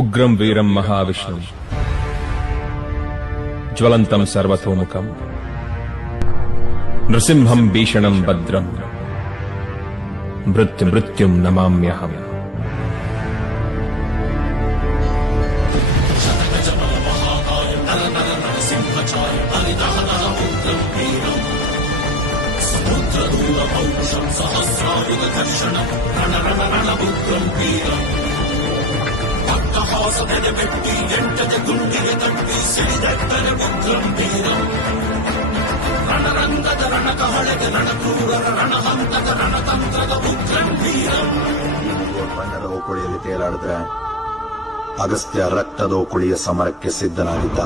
ಉಗ್ರಂ ವೀರಂ ಮಹಾವಿಷ್ಣು ಜ್ವಲಂತಂ ಸರ್ವತೋಮುಖಂ ನೃಸಿಂಹಂ ಭೀಷಣಂ ಭದ್ರಂ ಮೃತ್ಯುಂ ನಮಾಮ್ಯಹಂ. ಬಣ್ಣದ ಓಕುಳಿಯಲ್ಲಿ ತೇಲಾಡಿದ್ರೆ ಅಗಸ್ತ್ಯ ರಕ್ತದ ಓಕುಳಿಯ ಸಮರಕ್ಕೆ ಸಿದ್ಧನಾಗಿದ್ದ.